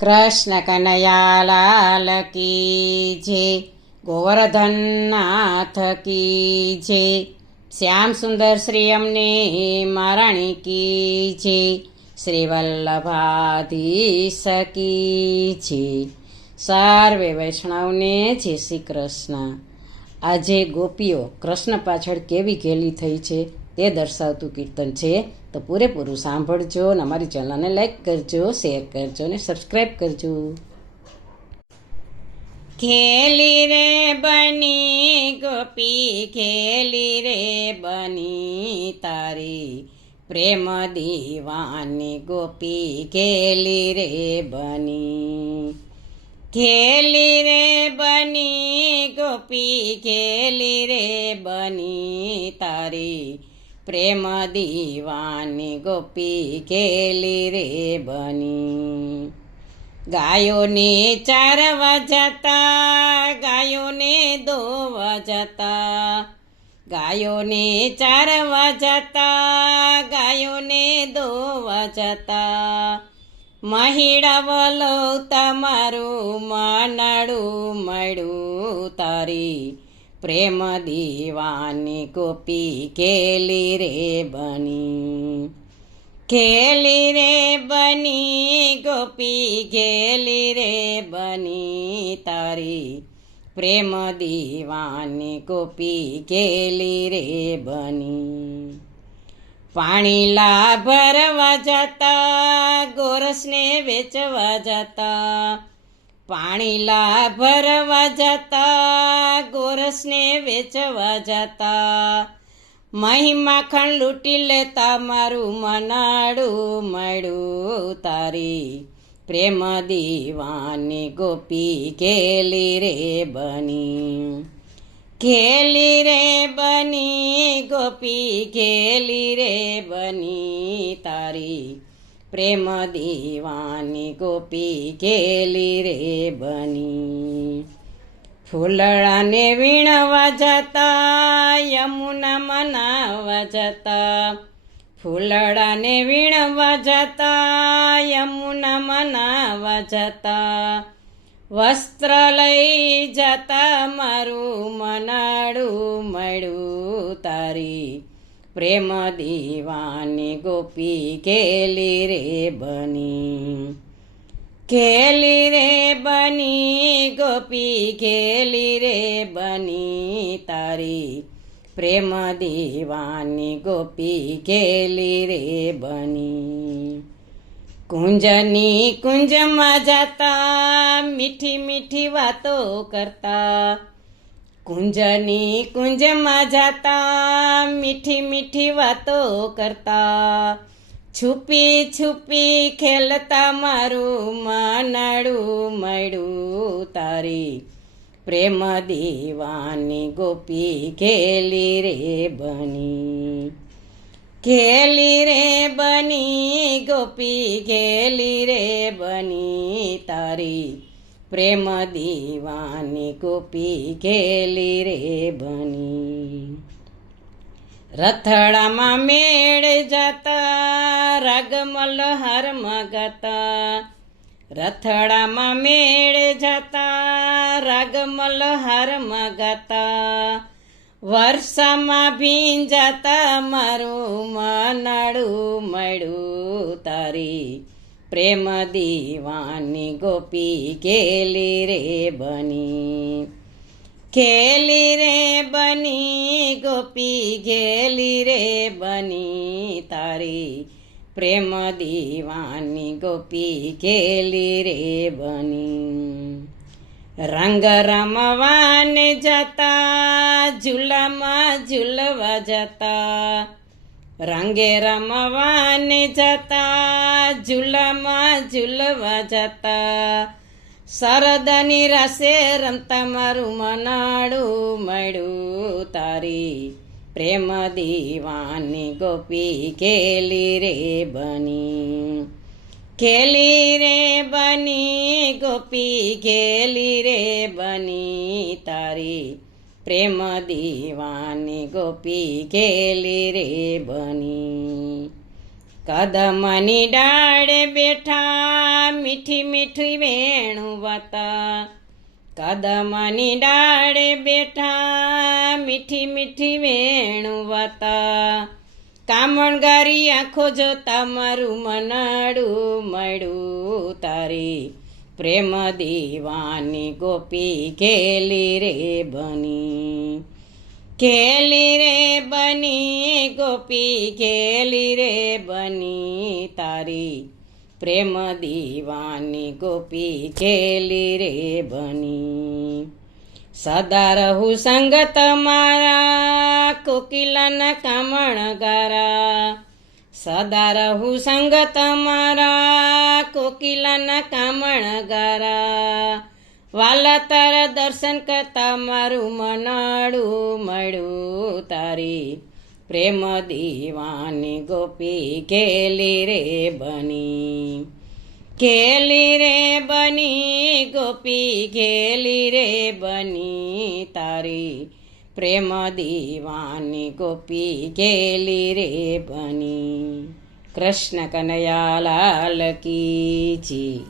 કૃષ્ણ કનૈયાલાલ કી જે, ગોવર્ધનનાથ કી જે, શ્યામ સુંદર શ્રી અમને મહારાણી કી જે શ્રી વલ્લભાધીશ કી જે. સર્વે વૈષ્ણવને જય શ્રી કૃષ્ણ. આજે ગોપીઓ કૃષ્ણ પાછળ કેવી ઘેલી થઈ છે? તે દર્શાવતું કીર્તન છે, તો પૂરેપૂરું સાંભળજો અને અમારી ચેનલને લાઈક કરજો શેર કરજો અને સબસ્ક્રાઈબ કરજો. ખેલી રે બની ગોપી, ખેલી રે બની તારી પ્રેમ દીવાની ગોપી, ખેલી રે બની. ખેલી રે બની ગોપી, ખેલી રે બની તારી પ્રેમ દીવાની ગોપી ખેલી રે બની. ગાયોને ચારવા જતા, ગાયોને દોવા જતા. ગાયોને ચારવા જતા, ગાયોને દોવા જતા. મહિડાવલો તમારું, માનાડું મળ્યું તારી. પ્રેમ દીવાની ગોપી કેલી રે બની. ખેલી રે બની ગોપી ખેલી રે બની. તારી પ્રેમ દીવાની ગોપી કેલી રે બની. પાણી લા ભરવા જતા, ગોરસને વેચવા જતા પાણી લા ભરવા જતા, ગોરસને વેચવા જતા. મહી માખણ લૂંટી લેતા, મારું મનાડું મળ્યું તારી. પ્રેમ દીવાની ગોપી કેલી રે બની. ખેલી રે બની ગોપી ખેલી રે બની તારી. પ્રેમ દીવાની ગોપી ખેલી રે બની. ફૂલડાને વીણવા જતા, યમુના મનાવા જતા. ફૂલડાને વીણવા જતા, યમુના મનાવા જતા. વસ્ત્ર લઈ જતા, મારું મનાડું મળ્યું તારી પ્રેમ દીવાની ગોપી કેલી રે બની. ખેલી રે બની, ગોપી ખેલી રે બની. તારી પ્રેમ દીવાની ગોપી ખેલી રે બની. કુંજની કુંજમાં જતા, મીઠી મીઠી વાતો કરતા. કુંજની કુંજમાં જતા, મીઠી મીઠી વાતો કરતા. છુપી છુપી ખેલતા મારું માનાડું મળ્યું તારી. પ્રેમ દીવાની ગોપી ખેલી રે બની. ખેલી રે બની ગોપી ખેલી રે બની તારી. પ્રેમ દીવાની ગોપી ખેલી રે બની રથડામાં મેળ જતા, રગમલ હારમાં ગાતા રથડામાં મેળ જતા, રગમલ હારમાં ગાતા વર્ષામાં ભીંજાતા, મારું મનાડું મળ્યું તારી પ્રેમ દીવાની ગોપી કેલી રે બની. ખેલી રે બની, ગોપી ઘેલી રે બની. તારી પ્રેમ દીવાની ગોપી કેલી રે બની. રંગ રમવાને જતા, ઝૂલામાં ઝૂલવા જતા રંગે રમવાને જતા, ઝૂલામાં ઝૂલવા જતા. શરદની રસે રમતા મારું મનાડું મળ્યું તારી પ્રેમ દીવાની ગોપી ખેલી રે બની. ખેલી રે બની ગોપી ખેલી રે બની તારી પ્રેમ દીવાની ગોપી ઘેલી રે બની. કદમની ડાળે બેઠા મીઠી મીઠી વેણું કદમની ડાળે બેઠા મીઠી મીઠી વેણું કામણગારી આંખો જોતા મારું મનાડું મળ્યું તારી. પ્રેમ દીવાની ગોપી ખેલી રે બની. ખેલી રે બની ગોપી ખેલી રે બની તારી. પ્રેમ દીવાની ગોપી ખેલી રે બની. સદા રહું સંગત મારા, કોકિલાના કામણ ગારા. સદા રહું સંગત મારા કોકિલાના કામણ ગારા વાલા તારા દર્શન કરતા મારું મનાડું મળ્યું તારી પ્રેમ દીવાની ગોપી કેલી રે બની ખેલી રે બની ગોપી કેલી રે બની તારી પ્રેમ દીવાની ગોપી ગેલી રે બની. કૃષ્ણ કનૈયા લાલ કી જી.